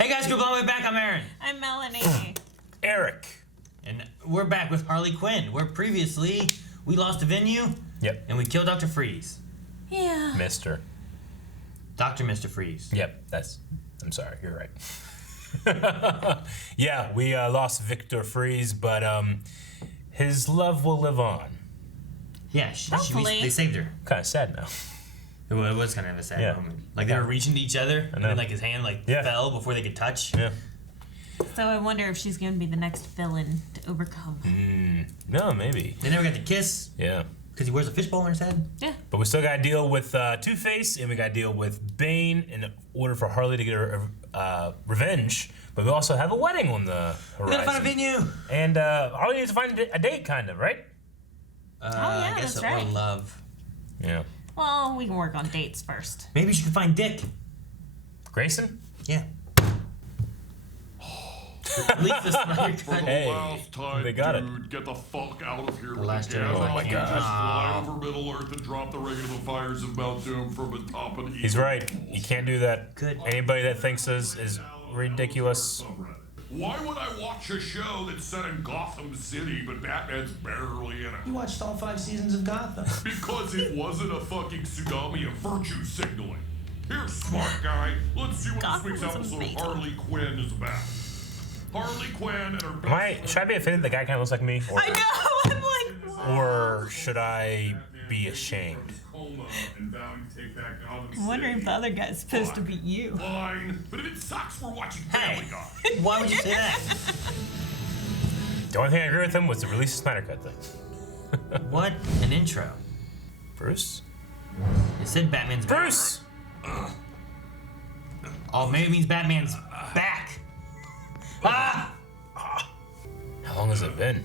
Hey guys, good morning. Back. I'm Aaron. I'm Melanie. Eric. And we're back with Harley Quinn, where previously we lost a venue. Yep. And we killed Dr. Freeze. Yeah. Mr. Mr. Freeze. Yep, I'm sorry, you're right. Yeah, we lost Victor Freeze, but his love will live on. Yeah, they saved her. Kind of sad now. It was kind of a sad moment. Like they were reaching to each other, and then like his hand fell before they could touch. Yeah. So I wonder if she's going to be the next villain to overcome. No, maybe. They never got to kiss. Yeah. Because he wears a fishbowl on his head. Yeah. But we still got to deal with Two-Face, and we got to deal with Bane in order for Harley to get her revenge. But we also have a wedding on the horizon. We gotta find a venue. And Harley needs to find a date, kind of, right? I guess that's right. Or love. Yeah. Well, we can work on dates first. Maybe she could find Dick. Grayson? Yeah. At least the Snyder For the Cut. last time, they got dude, get the fuck out of here with last the gas. time. Oh my You God. just fly over Middle Earth and drop the ring into the fires of Mount Doom from the top of the He's right. You can't do that. Good. Anybody that thinks this is ridiculous. Why would I watch a show that's set in Gotham City, but Batman's barely in You it? watched all 5 seasons of Gotham. Because it wasn't a fucking tsunami of virtue signaling. Here, smart guy, let's see what Gotham this week's was episode amazing. of Harley Quinn is about. Harley Quinn and her Should I be offended the guy kind of looks like me? Or, I know! I'm like, what? or should I be ashamed? I'm wondering if the other guy's supposed to be you. Fine, but if it sucks, we're watching Hey, Family Guy. why would you say that? The only thing I agree with him was the release of Snyder Cut thing. What an intro. Bruce? It said Batman's back. Bruce! Oh, maybe it means Batman's back. Ah! How long has it been?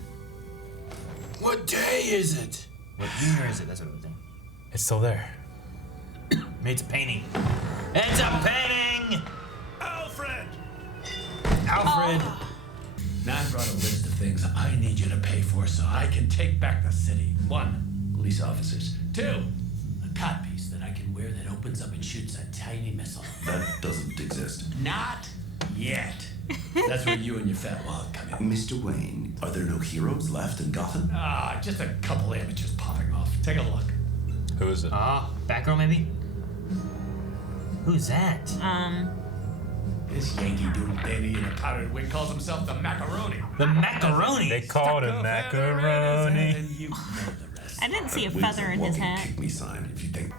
What day is it? What year is it? That's what I'm saying. It's still there. It's a painting. It's a painting! Alfred! Alfred. Now I brought a list of things I need you to pay for so I can take back the city. 1, police officers. 2, a cod piece that I can wear that opens up and shoots a tiny missile. That doesn't exist. Not yet. That's where you and your fat wad come in. Mr. Wayne, are there no heroes left in Gotham? Just a couple amateurs popping off. Take a look. Who is it? Batgirl maybe? Who's that? This Yankee doodle dandy in a powdered wig calls himself the Macaroni. The Macaroni. They called him Macaroni. And you know the rest. I didn't see a Where's feather the in his walking hat. kick me sign if you think.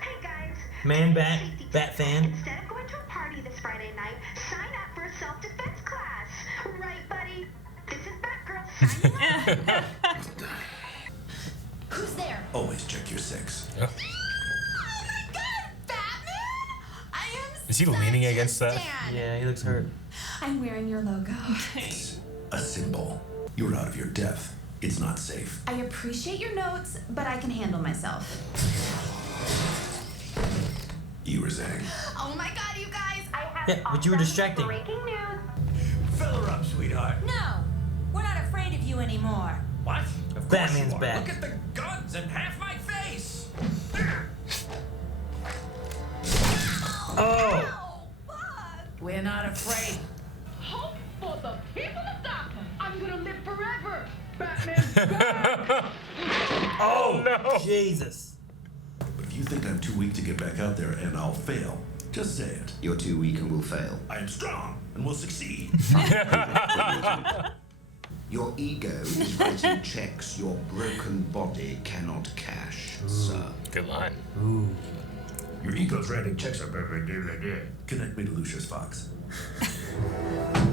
Hey guys. Man Bat, Bat fan. Instead of going to a party this Friday night, sign up for a self-defense class. Right, buddy? This is Batgirl. Sign you up. Who's there? Always check your 6. Oh my God, Batman! I am. Is he leaning against that? Yeah, he looks hurt. I'm wearing your logo. A symbol. You're out of your depth. It's not safe. I appreciate your notes, but I can handle myself. You were saying. Oh my God, you guys! I have Yeah, but you were awesome distracting. breaking news. Fill her up, sweetheart. No, we're not afraid of you anymore. What? Of Batman's back. Look at the guns and half my face. Oh! Oh, fuck! We're not afraid. Hope for the people of Gotham. I'm gonna live forever. Batman's back. Oh no. Jesus! But if you think I'm too weak to get back out there and I'll fail, just say it. You're too weak and will fail. I am strong and will succeed. Your ego is writing checks your broken body cannot cash, sir. Good line. Ooh. Your ego's writing checks. Connect me to Lucius Fox.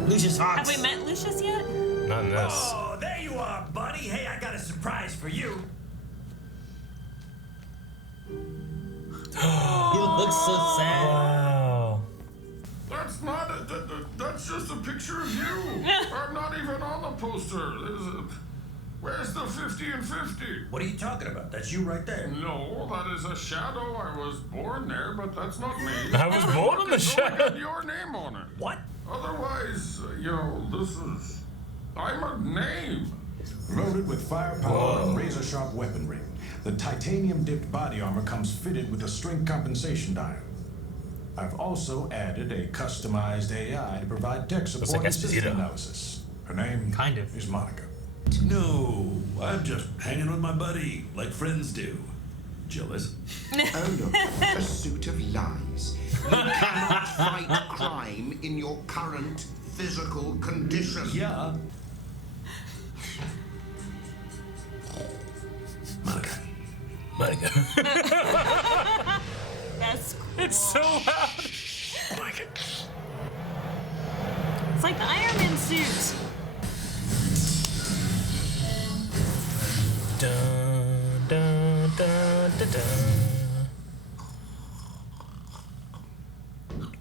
Lucius Fox. Have we met Lucius yet? Not in this. Oh, there you are, buddy. Hey, I got a surprise for you. He looks so sad. Wow. That's not that's just a picture of you. I'm not even on the poster. Where's the 50 and 50? What are you talking about? That's you right there. No, that is a shadow. I was born there, but that's not me. I was born in the It's only got shadow. your name on it. What? Otherwise, this is... I'm a name. Loaded with firepower and razor-sharp weaponry, The titanium-dipped body armor comes fitted with a strength compensation dial. I've also added a customized AI to provide tech support and system analysis. Her name is Monica. No, I'm just hanging with my buddy, like friends do. Jealous? Oh, look, a suit of lies. You cannot fight crime in your current physical condition. Yeah. Monica. That's cool. It's so loud. It's like the Iron Man suit. Dun, dun, dun, dun, dun.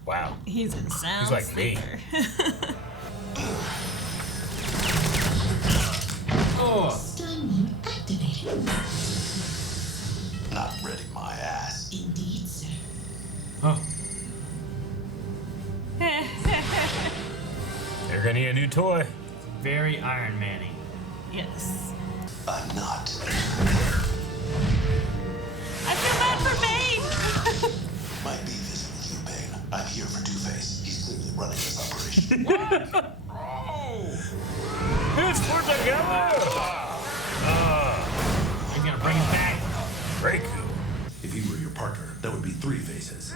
Wow. He's a sound He's like me. Stun activated. Not ready my ass. Indeed, sir. Oh. You're gonna need a new toy. Very Iron Man-y. Yes. I'm not. I feel bad for Bane. Might be visiting you, Bane. I'm here for Two-Face. He's clearly running this operation. It's for together. He's gonna bring it back. Very cool. If he were your partner, that would be three faces.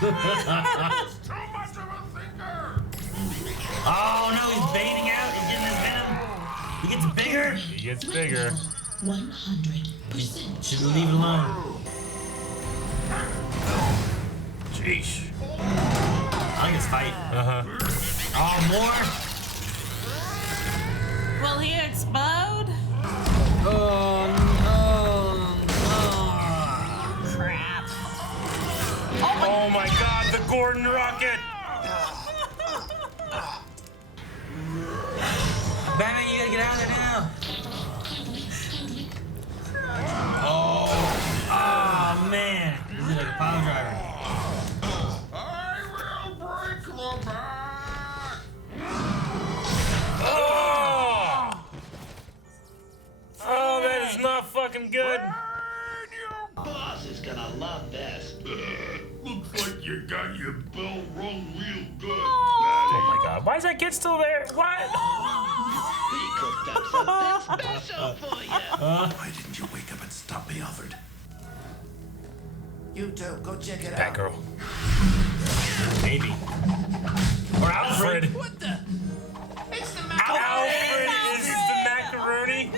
Too much of a thinker! Oh no, he's baiting out. He's getting his venom. He gets bigger. He gets bigger. 100%. Should leave it alone. Jeez. I like his fight. Oh, more. Will he explode? Oh no. Crap. Oh my God, the Gordon rocket. Batman, you gotta get out of there now. Oh man. This is like a pile driver. I will break the back! Oh, that is not fucking good. Boss is gonna love this. Looks like you got your bell rung real good. Oh my God, why is that kid still there? What? We cooked up something special for you. Why didn't you wake up and stop me, Alfred? You two, go check it out. Batgirl. Maybe. Or Alfred. What the? It's the Alfred is the macaroni?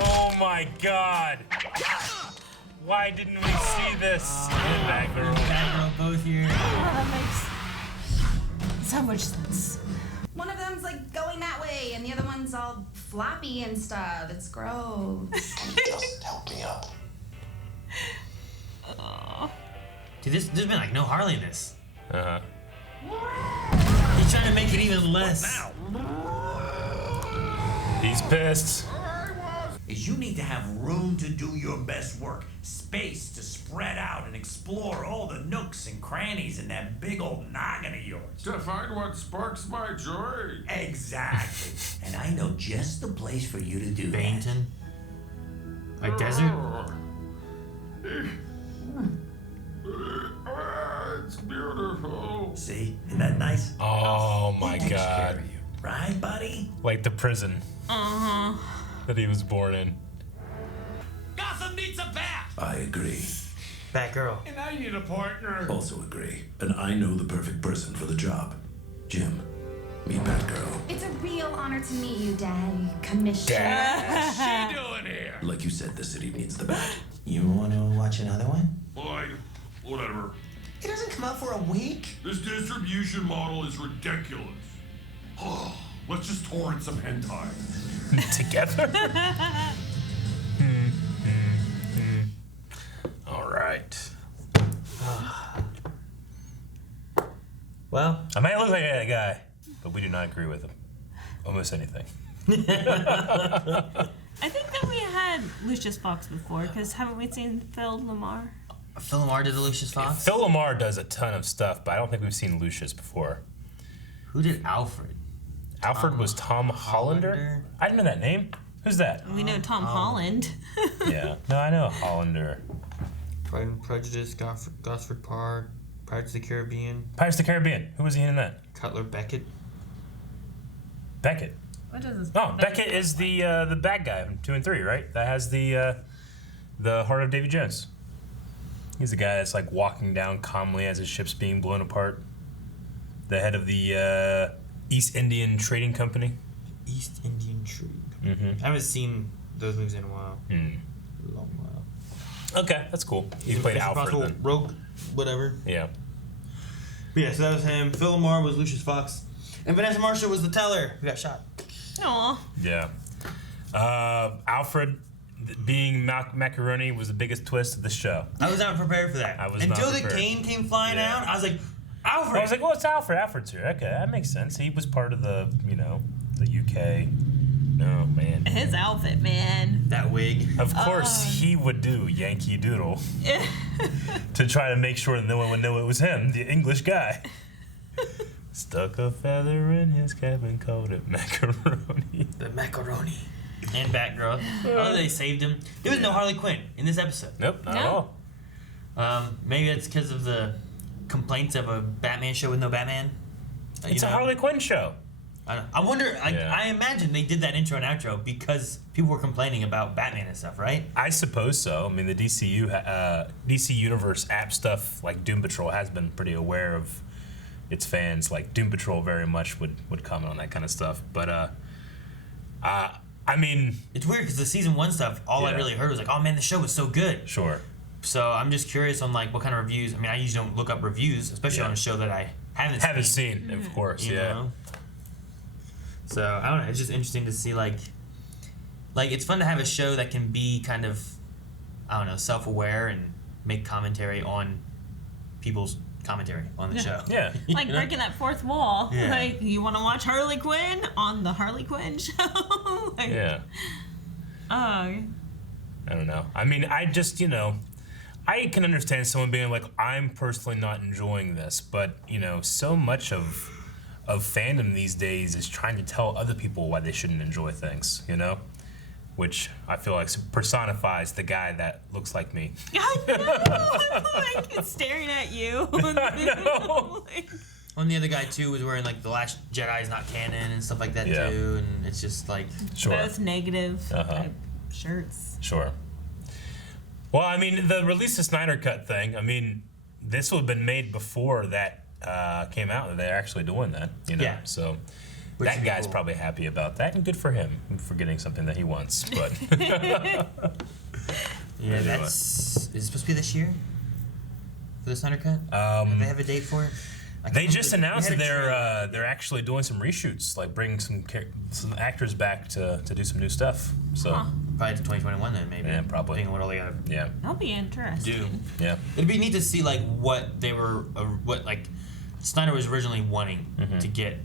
Oh my God. Why didn't we see this? Batgirl. Batgirl both here. That makes so much sense. One of them's like going that way, and the other one's all floppy and stuff. It's gross. Just help me up. Dude, there's been like no Harley in this. Uh-huh. He's trying to make it even less. He's pissed. Is you need to have room to do your best work, space to spread out and explore all the nooks and crannies in that big old noggin of yours. To find what sparks my joy. Exactly. And I know just the place for you to do Bainton. A desert? It's beautiful. that. See? Isn't that nice? Oh my He takes care God. of you. Right, buddy? Like the prison that he was born in. Gotham needs a bat! I agree. Batgirl. And I need a partner. Also agree. And I know the perfect person for the job. Jim, meet Batgirl. It's a real honor to meet you, Daddy. Commissioner. What's she doing here? Like you said, the city needs the bat. You want to watch another one? Fine. Whatever. It doesn't come out for a week. This distribution model is ridiculous. Let's just torrent some hentai. Together? All right. Well, I might look like that guy, but we do not agree with him. Almost anything. I think that we had Lucius Fox before, because haven't we seen Phil Lamar? Phil Lamar did the Lucius Fox? Phil Lamar does a ton of stuff, but I don't think we've seen Lucius before. Who did Alfred? Alfred was Tom Hollander? I didn't know that name. Who's that? We know Tom Holland. Yeah. No, I know a Hollander. Pride and Prejudice, Gosford Park, Pirates of the Caribbean. Pirates of the Caribbean. Who was he in that? Cutler Beckett. Beckett. What is this? Oh, Beckett is the bad guy from 2 and 3, right? That has the heart of Davy Jones. He's the guy that's like walking down calmly as his ship's being blown apart. The head of the East Indian Trading Company. East Indian Trading Company. Mm-hmm. I haven't seen those movies in a while. Mm. A long while. Okay, that's cool. He played Alfred then. Rogue, whatever. Yeah. But yeah, so that was him. Phil Lamar was Lucius Fox. And Vanessa Marshall was the teller who got shot. Aw. Yeah. Alfred being macaroni was the biggest twist of the show. I was not prepared for that. I was Until not the prepared. cane came flying out, I was like, Alfred! I was like, well, it's Alfred. Alfred's here. Okay, that makes sense. He was part of the, the UK. No, man. His outfit, man. That wig. Of course, he would do Yankee Doodle to try to make sure that no one would know it was him, the English guy. Stuck a feather in his cap and called it macaroni. The macaroni. And Batgirl. Oh, they saved him. There was no Harley Quinn in this episode. Nope, not at all. Maybe it's because of the complaints of a Batman show with no Batman. It's a Harley Quinn show. I wonder, I imagine they did that intro and outro because people were complaining about Batman and stuff, right? I suppose so. I mean, the DC Universe app stuff, like Doom Patrol, has been pretty aware of its fans. Like, Doom Patrol very much would comment on that kind of stuff. But, I mean... It's weird because the season 1 stuff, all I really heard was like, oh man, the show was so good. Sure. So I'm just curious on like what kind of reviews. I mean, I usually don't look up reviews, especially on a show that I haven't seen. Of course, you know? So I don't know. It's just interesting to see like it's fun to have a show that can be kind of, I don't know, self-aware and make commentary on people's commentary on the show. Yeah. Like breaking that fourth wall. Yeah. Like, you want to watch Harley Quinn on the Harley Quinn show? Like, yeah. I don't know. I mean, I just, I can understand someone being like, I'm personally not enjoying this, but, so much of fandom these days is trying to tell other people why they shouldn't enjoy things, which I feel like personifies the guy that looks like me. I know. Like, it's staring at you. I know. Well, and the other guy too was wearing like The Last Jedi is not canon and stuff like that too, and it's just like both negative type shirts. Sure. Well, I mean, the release of Snyder Cut thing, I mean, this would have been made before that came out, and they're actually doing that, Yeah. So Which that is guy's cool. probably happy about that, and good for him for getting something that he wants. But yeah, is it supposed to be this year for the Snyder Cut? Do they have a date for it? They just announced that they're actually doing some reshoots, like bringing some actors back to do some new stuff. So probably to 2021 then, maybe. Yeah, probably. Depending on what all they gotta That'll be interesting. do. Yeah. It'd be neat to see like what they were, what like Snyder was originally wanting to get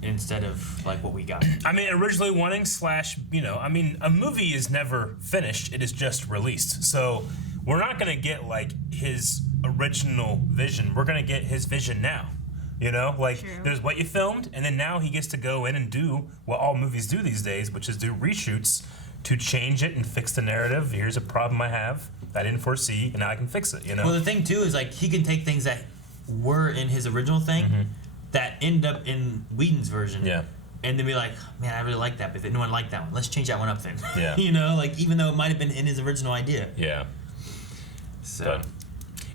instead of like what we got. I mean, originally wanting I mean, a movie is never finished; it is just released. So we're not gonna get like his original vision. We're gonna get his vision now. There's what you filmed, and then now he gets to go in and do what all movies do these days, which is do reshoots to change it and fix the narrative. Here's a problem I have that I didn't foresee, and now I can fix it. Well, the thing too is like he can take things that were in his original thing that end up in Whedon's version. Yeah. And then be like, man, I really like that, but no one liked that one. Let's change that one up then. Yeah. Like even though it might have been in his original idea. Yeah. So. But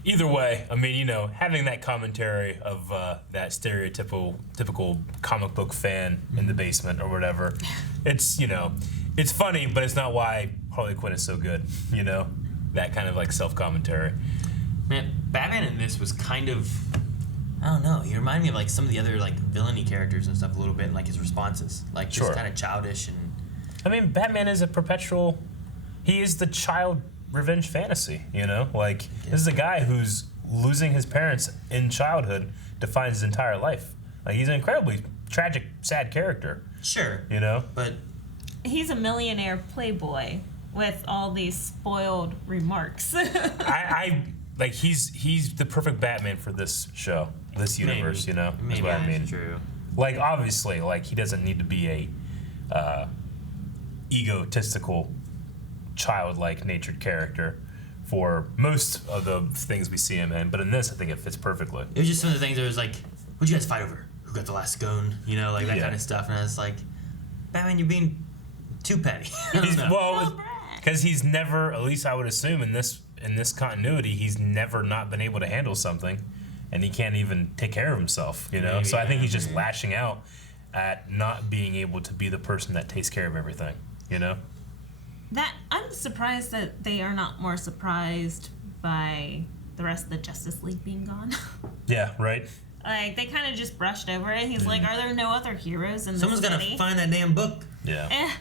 either way, I mean, having that commentary of that typical comic book fan in the basement or whatever, it's it's funny, but it's not why Harley Quinn is so good. That kind of like self-commentary. Man, Batman in this was kind of, I don't know. He reminded me of like some of the other like villainy characters and stuff a little bit, and like his responses, like just kind of childish and. I mean, Batman is a perpetual. He is the child revenge fantasy. Like this is a guy who's losing his parents in childhood defines his entire life. Like he's an incredibly tragic, sad character. Sure. But he's a millionaire playboy with all these spoiled remarks. I like he's the perfect Batman for this show, this universe. Maybe is what I mean. that's true. Like obviously, like he doesn't need to be a egotistical, childlike natured character for most of the things we see him in. But in this, I think it fits perfectly. It was just some of the things that was like, what'd you guys fight over? Who got the last scone? You know, like that kind of stuff. And I was like, Batman, you're being too petty. Well, because he's never, at least I would assume in this continuity, he's never not been able to handle something, and he can't even take care of himself. You know, so I think he's just lashing out at not being able to be the person that takes care of everything. You know. That I'm surprised that they are not more surprised by the rest of the Justice League being gone. Yeah. Right. Like, they kind of just brushed over it. He's like, are there no other heroes in this Someone's got to find that damn book. Yeah.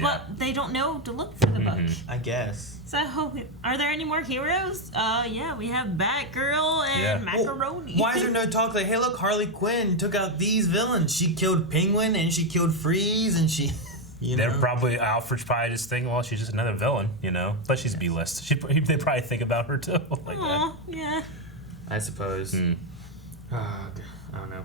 Well, they don't know to look for the book. I guess. So, are there any more heroes? Yeah, we have Batgirl and Macaroni. Well, why is there no talk like, hey, look, Harley Quinn took out these villains. She killed Penguin and she killed Freeze and she... They're probably Alfred's probably just thinking, well, she's just another villain, you know. But she's B-list. They probably think about her too, like that. Yeah. I suppose. I don't know.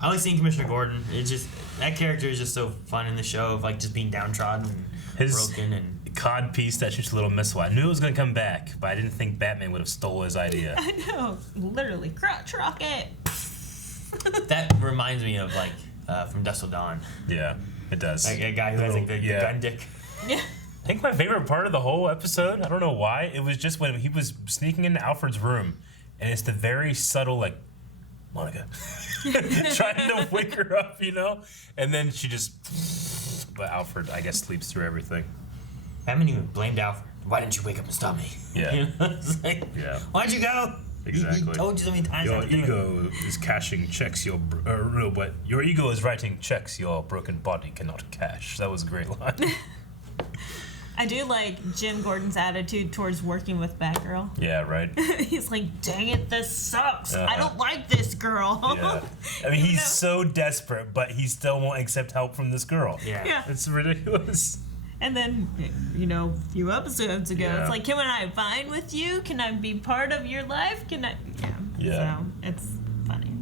I like seeing Commissioner Gordon. It's just that character is just so fun in the show of like just being downtrodden and broken and cod piece that shoots a little missile. I knew it was gonna come back, but I didn't think Batman would have stole his idea. I know, literally crotch rocket. That reminds me of like from Dusk Till Dawn. Yeah, it does. Like a guy who has like the gun dick. Yeah. I think my favorite part of the whole episode, I don't know why, it was just when he was sneaking into Alfred's room, and it's the very subtle like, Monica, trying to wake her up, you know, and then she just. But Alfred, I guess, sleeps through everything. Batman even blamed Alfred. Why didn't you wake up and stop me? Yeah. You know? It's like, why'd you go? Exactly. He told you so many times. Your ego is cashing checks. Your ego is writing checks your broken body cannot cash. That was a great line. I do like Jim Gordon's attitude towards working with Batgirl. Yeah, right. He's like, dang it, this sucks. I don't like this girl. Yeah. I mean, he's so desperate, but he still won't accept help from this girl. Yeah. It's ridiculous. And then, you know, a few episodes ago, it's like, can I vibe with you? Can I be part of your life? Can I? Yeah. So, it's funny.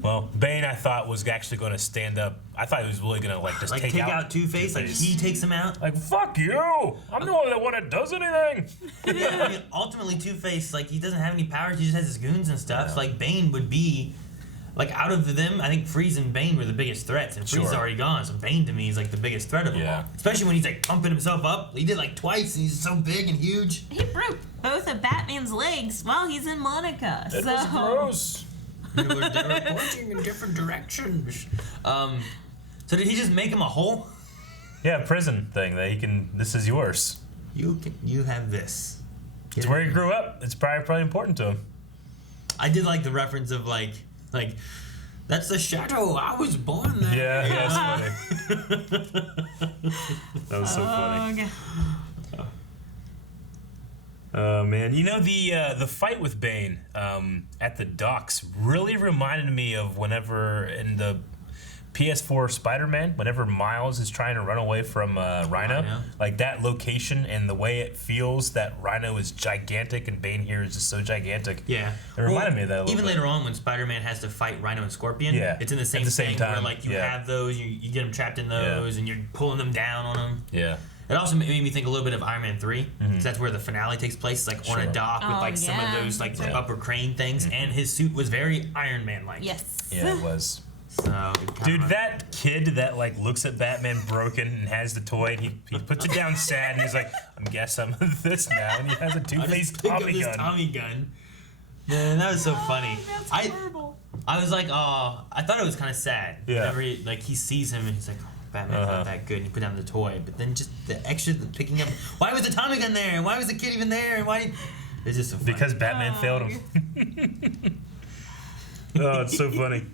Well, Bane, I thought, was actually going to stand up. I thought he was really going to, like, just take out Two-Face. Like, he takes him out. Like, fuck you! I'm the only one that does anything! Yeah, I mean, ultimately, Two-Face, like, he doesn't have any powers. He just has his goons and stuff. So, like, Bane would be... Like, out of them, I think Freeze and Bane were the biggest threats, and Freeze is already gone, so Bane, to me, is, like, the biggest threat of them all. Especially when he's, like, pumping himself up. He did, like, twice, and he's so big and huge. He broke both of Batman's legs while he's in Monica. It was gross. They were pointing in different directions. So did he just make him a hole? Yeah, prison thing that he can... This is yours. You have this. It's where he grew up. It's probably important to him. I did like the reference of, like... That's the shadow. I was born there. Yeah, that's funny. That was so funny. Okay. Oh man, you know the fight with Bane at the docks really reminded me of whenever in the PS4 Spider-Man, whenever Miles is trying to run away from Rhino, like that location and the way it feels that Rhino is gigantic and Bane here is just so gigantic. Yeah, it reminded me of that. A little even bit. later on when Spider-Man has to fight Rhino and Scorpion, it's in the same thing time. where like you have those, you get them trapped in those, and you're pulling them down on them. Yeah. It also made me think a little bit of Iron Man 3, because that's where the finale takes place, like on a dock with like some of those like upper crane things, and his suit was very Iron Man-like. Yes. Yeah, it was. So, dude, that kid that like looks at Batman broken and has the toy, and he puts it down sad, and he's like, I guess I'm this now, and he has a two-faced Tommy gun. Tommy gun. Man, that was so funny. That's horrible. I was like, oh, I thought it was kind of sad. Yeah. Whenever he sees him and he's like, oh, Batman's not that good, and he put down the toy, but then just the extra, the picking up. Why was the Tommy gun there? And why was the kid even there? And why? It's just so funny. Because Batman failed him. Oh, it's so funny.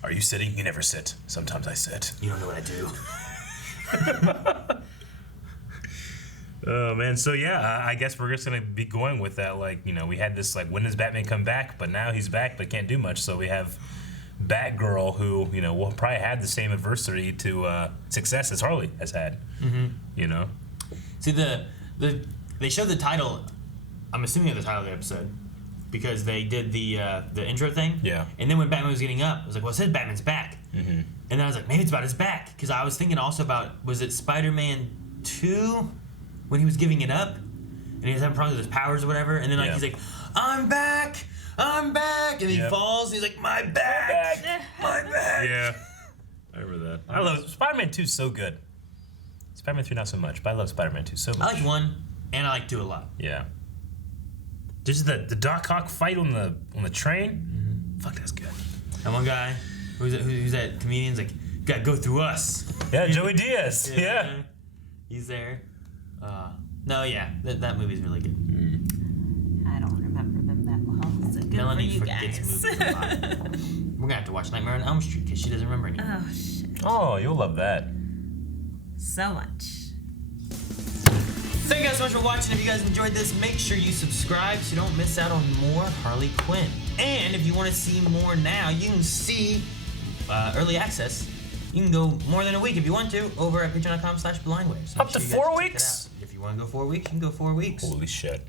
Are you sitting? You never sit. Sometimes I sit. You don't know what I do. Oh man, so yeah, I guess we're just gonna be going with that. Like, you know, we had this like, when does Batman come back? But now he's back, but can't do much. So we have Batgirl, who, you know, will probably have the same adversity to success as Harley has had. Mm-hmm. You know. See they showed the title. I'm assuming of the title of the episode, because they did the intro thing. Yeah. And then when Batman was getting up, I was like, well, it said Batman's back. Mm-hmm. And then I was like, maybe it's about his back. Because I was thinking also about, was it Spider-Man 2 when he was giving it up? And he was having problems with his powers or whatever. And then he's like, I'm back. And he falls. And he's like, my back. My back. Yeah. I remember that. I love Spider-Man 2 so good. Spider-Man 3 not so much, but I love Spider-Man 2 so much. I like 1 and I like 2 a lot. Yeah. There's the Doc Ock fight on the train. Mm-hmm. Fuck, that's good. And one guy, who's that comedian's like, you gotta go through us. Yeah, Joey Diaz. Yeah. He's there. That movie's really good. I don't remember them that well. So good Melanie for you forgets guys. movies a lot. We're gonna have to watch Nightmare on Elm Street because she doesn't remember anything. Oh shit. Oh, you'll love that. So much. Thank you guys so much for watching. If you guys enjoyed this, make sure you subscribe so you don't miss out on more Harley Quinn. And if you want to see more now, you can see early access. You can go more than a week if you want to over at patreon.com/blindwaves. Up to 4 weeks? If you want to go 4 weeks, you can go 4 weeks. Holy shit.